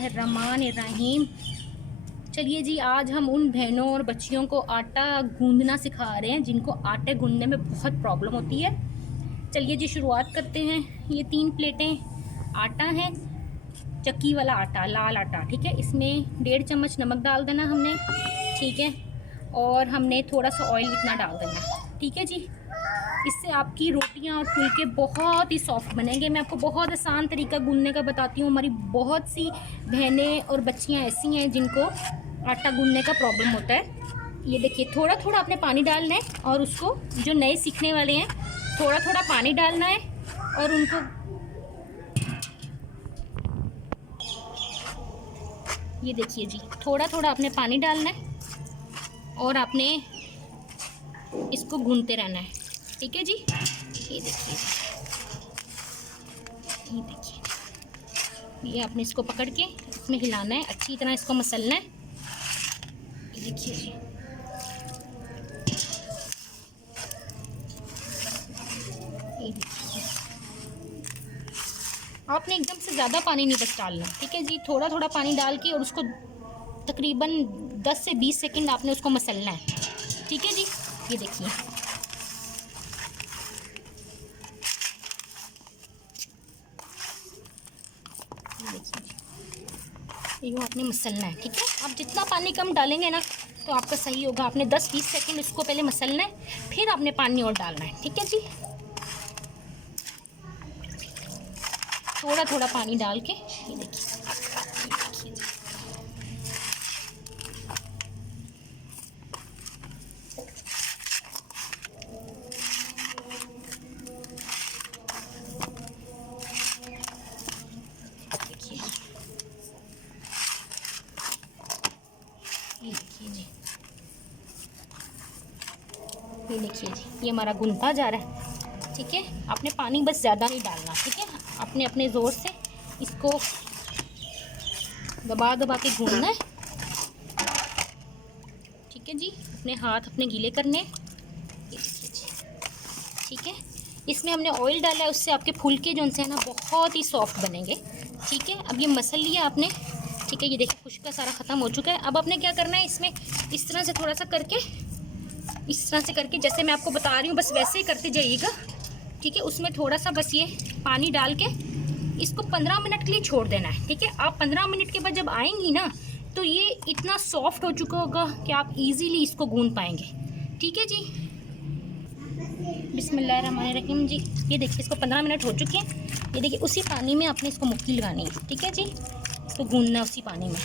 बिस्मिल्लाहिर्रहमानिर्रहीम। चलिए जी, आज हम उन बहनों और बच्चियों को आटा गूंदना सिखा रहे हैं जिनको आटे गूंदने में बहुत प्रॉब्लम होती है। चलिए जी, शुरुआत करते हैं। ये 3 प्लेटें आटा है, चक्की वाला आटा, लाल आटा, ठीक है। इसमें 1.5 चम्मच नमक डाल देना हमने, ठीक है। और हमने थोड़ा सा ऑयल इतना डाल देना, ठीक है जी। इससे आपकी रोटियां और फुलके बहुत ही सॉफ्ट बनेंगे। मैं आपको बहुत आसान तरीका गूंदने का बताती हूँ। हमारी बहुत सी बहनें और बच्चियाँ ऐसी हैं जिनको आटा गूंदने का प्रॉब्लम होता है। ये देखिए, थोड़ा थोड़ा आपने पानी डालना है और उसको, जो नए सीखने वाले हैं, थोड़ा थोड़ा पानी डालना है और उनको ये देखिए जी, थोड़ा थोड़ा आपने पानी डालना है और आपने इसको गूंदते रहना है, ठीक है जी। ये देखिए, ये देखिए, ये आपने इसको पकड़ के इसमें हिलाना है, अच्छी तरह इसको मसलना है। ये देखिए जी, ये देखिए, आपने एकदम से ज़्यादा पानी नहीं बस डालना, ठीक है जी। थोड़ा थोड़ा पानी डाल के और उसको तकरीबन 10 से 20 सेकंड आपने उसको मसलना है, ठीक है जी। ये देखिए, ये आपने मसलना है, ठीक है। आप जितना पानी कम डालेंगे ना तो आपका सही होगा। आपने 10-20 सेकंड इसको पहले मसलना है, फिर आपने पानी और डालना है, ठीक है जी। थोड़ा थोड़ा पानी डाल के, ये देखिए, ये देखिए जी, ये देखिए जी, ये हमारा गुनता जा रहा है, ठीक है। आपने पानी बस ज़्यादा नहीं डालना, ठीक है। आपने अपने ज़ोर से इसको दबा दबा के गूंदना है, ठीक है जी। अपने हाथ अपने गीले करने, ये देखिए जी, ठीक है। इसमें हमने ऑयल डाला है, उससे आपके फुलके जो उनसे है ना बहुत ही सॉफ्ट बनेंगे, ठीक है। अब ये मसल लिया आपने, ठीक है। ये देखिए, खुश्क का सारा ख़त्म हो चुका है। अब आपने क्या करना है, इसमें इस तरह से थोड़ा सा करके, इस तरह से करके, जैसे मैं आपको बता रही हूँ बस वैसे ही करते जाइएगा, ठीक है। उसमें थोड़ा सा बस ये पानी डाल के इसको 15 मिनट के लिए छोड़ देना है, ठीक है। आप 15 मिनट के बाद जब आएंगी ना तो ये इतना सॉफ्ट हो चुका होगा कि आप इजीली इसको गूंद पाएंगे, ठीक है जी। बिस्मिल्लाहिर्रहमानिर्रहीम जी, ये देखिए, इसको 15 मिनट हो चुके हैं। ये देखिए, उसी पानी में आपने इसको मुक्की लगानी है, ठीक है जी। इसको गूंदना है उसी पानी में।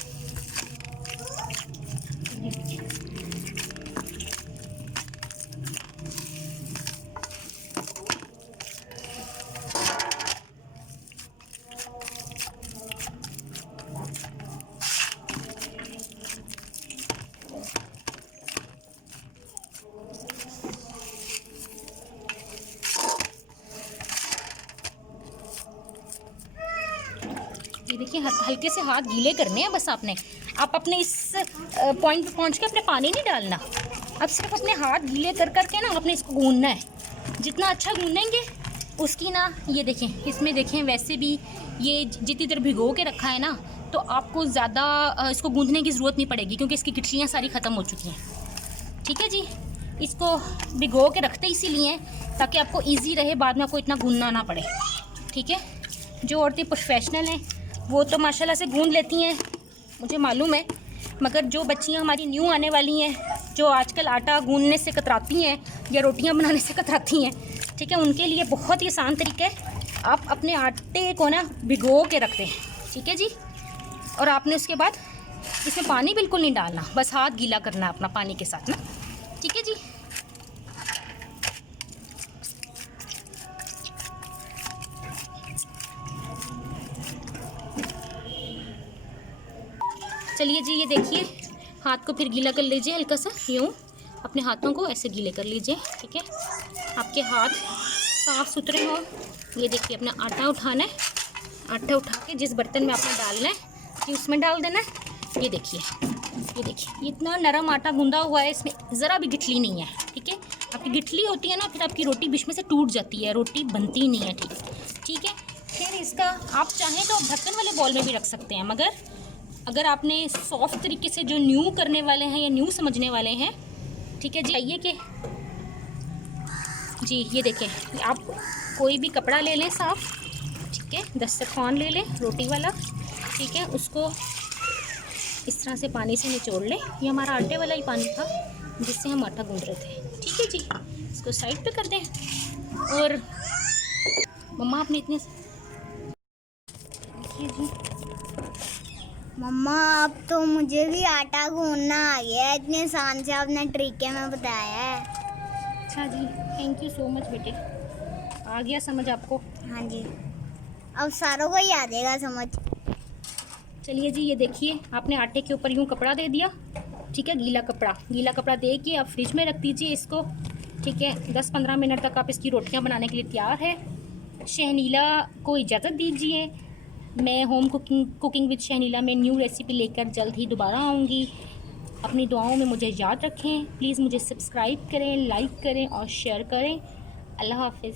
ये देखिए, हल्के से हाथ गीले करने हैं बस आपने। आप अपने इस पॉइंट पे पहुंच के अपने पानी नहीं डालना। अब सिर्फ अपने हाथ गीले कर करके ना आपने इसको गूंदना है। जितना अच्छा गूंदेंगे उसकी ना, ये देखें, इसमें देखें, वैसे भी ये जितनी देर भिगो के रखा है ना तो आपको ज़्यादा इसको गूंदने की ज़रूरत नहीं पड़ेगी क्योंकि इसकी गिठलियाँ सारी ख़त्म हो चुकी हैं, ठीक है जी। इसको भिगो के रखते इसीलिए ताकि आपको ईजी रहे, बाद में आपको इतना गूंदना ना पड़े, ठीक है। जो औरतें प्रोफेशनल हैं वो तो माशाल्लाह से गूंद लेती हैं, मुझे मालूम है। मगर जो बच्चियां हमारी न्यू आने वाली हैं, जो आजकल आटा गूंदने से कतराती हैं या रोटियां बनाने से कतराती हैं, ठीक है, उनके लिए बहुत ही आसान तरीका है। आप अपने आटे को ना भिगो के रख दें, ठीक है जी। और आपने उसके बाद इसमें पानी बिल्कुल नहीं डालना, बस हाथ गीला करना अपना पानी के साथ ना, ठीक है जी। चलिए जी, ये देखिए, हाथ को फिर गीला कर लीजिए हल्का सा, यूँ अपने हाथों को ऐसे गीले कर लीजिए, ठीक है। आपके हाथ साफ़ सुथरे हों। ये देखिए, अपना आटा उठाना है, आटा उठा के जिस बर्तन में आपने डालना है कि उसमें डाल देना है। ये देखिए, ये देखिए, इतना नरम आटा गूंदा हुआ है, इसमें ज़रा भी गिठली नहीं है, ठीक है। आपकी गिठली होती है ना, फिर आपकी रोटी बीच में से टूट जाती है, रोटी बनती नहीं है, ठीक है। फिर इसका आप चाहें तो ढक्कन वाले बॉल में भी रख सकते हैं, मगर अगर आपने सॉफ्ट तरीके से जो न्यू करने वाले हैं या न्यू समझने वाले हैं, ठीक है जी, आइए कि जी ये देखें, आप कोई भी कपड़ा ले लें साफ़, ठीक है, दस्तरखान ले लें रोटी वाला, ठीक है, उसको इस तरह से पानी से निचोड़ लें। ये हमारा आटे वाला ही पानी था जिससे हम आटा गूंद रहे थे, ठीक है जी। इसको साइड पे कर दें। और मम्मा आपने इतने देखिए जी, मम्मा अब तो मुझे भी आटा गूंदना आ गया है, इतने आसान से आपने ट्रिक में बताया है। अच्छा जी, थैंक यू सो मच बेटे, आ गया समझ आपको? हाँ जी, अब सारों को ही आ जाएगा समझ। चलिए जी, ये देखिए, आपने आटे के ऊपर यूँ कपड़ा दे दिया, ठीक है, गीला कपड़ा दे के आप फ्रिज में रख दीजिए इसको, ठीक है। 10-15 मिनट तक आप इसकी रोटियां बनाने के लिए तैयार है। शहनीला को इजाज़त दीजिए। मैं होम कुकिंग विद शहनीला में न्यू रेसिपी लेकर जल्द ही दोबारा आऊँगी। अपनी दुआओं में मुझे याद रखें। प्लीज़ मुझे सब्सक्राइब करें, लाइक करें और शेयर करें। अल्लाह हाफिज़।